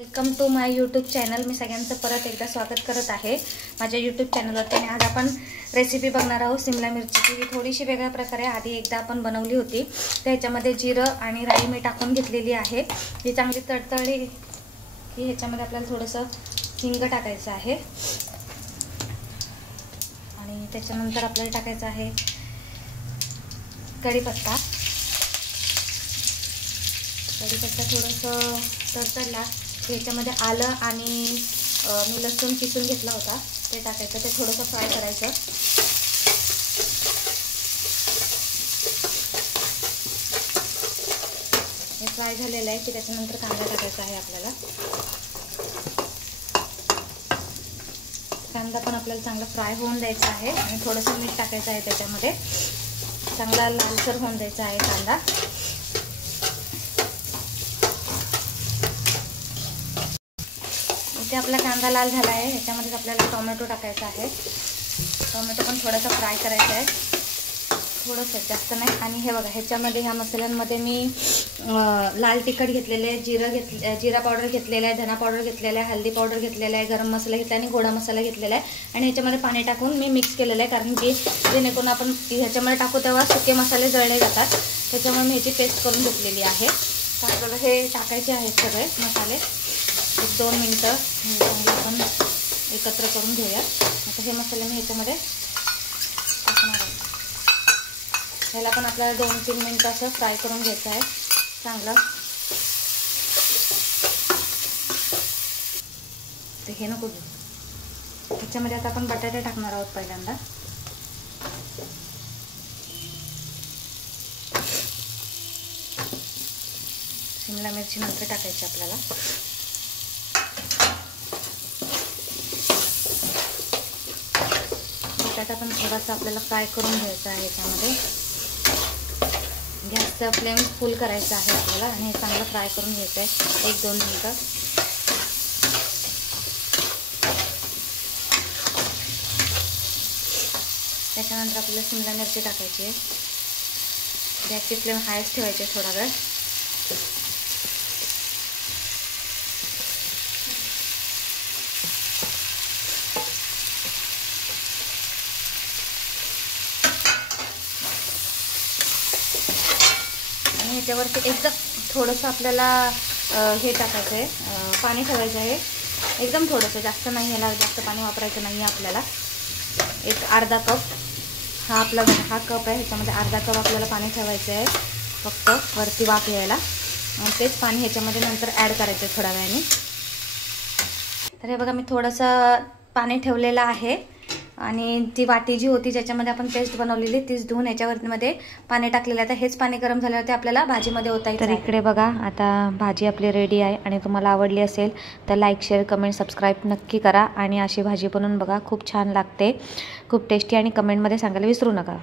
Welcome to my YouTube channel. मी सगळ्यांचं परत एकदा स्वागत करत आहे माझ्या यूट्यूब चॅनलवरती। आणि आज आपण रेसिपी बघणार आहोत सिमला मिरचीची। ही थोडीशी वेगळ्या प्रकारे आधी एकदा आपण बनवली होती। त्याच्यामध्ये जिरं आणि राई मी टाकून घेतलेली आहे। ही चांगली तडतडली की ह्याच्यामध्ये आपल्याला थोडंसं हिंग टाकायचं आहे आणि त्याच्यानंतर आपल्याला टाकायचं आहे कढीपत्ता। कढीपत्ता थोडंसं तडतडला ह्याच्यामध्ये आलं आणि मी लसूण किसून घेतला होता ते टाकायचं। ते थोडंसं फ्राय करायचं। हे फ्राय झालेलं आहे की त्याच्यानंतर कांदा टाकायचा आहे आपल्याला। कांदा पण आपल्याला चांगला फ्राय होऊन द्यायचा आहे आणि थोडंसं मीठ टाकायचं आहे त्याच्यामध्ये। चांगला लालसर होऊन द्यायचा आहे कांदा। इथे आपला कांदा लाल झाला आहे। ह्याच्यामध्ये आपल्याला टोमॅटो टाकायचा आहे। टोमॅटो पण थोडासा फ्राय करायचा आहे, थोडंसं जास्त नाही। आणि हे बघा ह्याच्यामध्ये ह्या मसाल्यांमध्ये मी लाल तिखट घेतलेले आहे, जिरा पावडर घेतलेला आहे, धना पावडर घेतलेला आहे, हळदी पावडर घेतलेला आहे, गरम मसाला घेतला आणि गोडा मसाला घेतलेला आहे। आणि ह्याच्यामध्ये पाणी टाकून मी मिक्स केलेलं आहे, कारण की जेणेकरून आपण ह्याच्यामध्ये टाकू तेव्हा सुके मसाले जळले जातात। त्याच्यामुळे मी ह्याची पेस्ट करून घेतलेली आहे। तर आपल्याला हे टाकायचे आहेत सगळे मसाले। 1-2 मिनटं चांगले आपण एकत्र करून घेऊया। आता हे मसाले मी ह्याच्यामध्ये टाकणार आहे। ह्याला पण आपल्याला 2-3 मिनटं असं फ्राय करून घ्यायचं आहे चांगलं। तर हे नको घेऊ। ह्याच्यामध्ये आता आपण बटाटे टाकणार आहोत पहिल्यांदा। शिमला मिरची नंतर टाकायची आपल्याला। बटाटा पण थोडासा आपल्याला फ्राय करून घ्यायचा आहे याच्यामध्ये। गॅसचा फ्लेम फुल करायचा आहे आपल्याला आणि हे चांगलं फ्राय करून घ्यायचं आहे 1-2 मिनटं। त्याच्यानंतर आपल्याला शिमला मिरची टाकायची आहे। गॅसची फ्लेम हायच ठेवायची आहे थोडा वेळ। आणि ह्याच्यावरती एकदम थोडंसं आपल्याला हे टाकायचं आहे, पाणी ठेवायचं आहे एकदम थोडंसं, जास्त नाही। याला जास्त पाणी वापरायचं नाही आहे आपल्याला। एक अर्धा कप हा कप आहे, ह्याच्यामध्ये अर्धा कप आपल्याला पाणी ठेवायचं आहे फक्त वरती वाफ यायला। आणि तेच पाणी ह्याच्यामध्ये नंतर ॲड करायचं आहे थोड्या वेळाने। तर हे बघा मी थोडंसं पाणी ठेवलेलं आहे आणि ती वाटी जी होती ज्याच्यामध्ये आपण पेस्ट बनवलेली तीच धुवून ह्याच्यामध्ये पाणी टाकलेलं आहे। तर हेच पाणी गरम झाल्यावरती आपल्याला भाजीमध्ये ओतायचं आहे। तर इकडे बघा आता भाजी आपली रेडी आहे आणि तुम्हाला आवडली असेल तर लाईक, शेअर, कमेंट, सबस्क्राईब नक्की करा। आणि अशी भाजी बनवून बघा, खूप छान लागते, खूप टेस्टी। आणि कमेंटमध्ये सांगायला विसरू नका।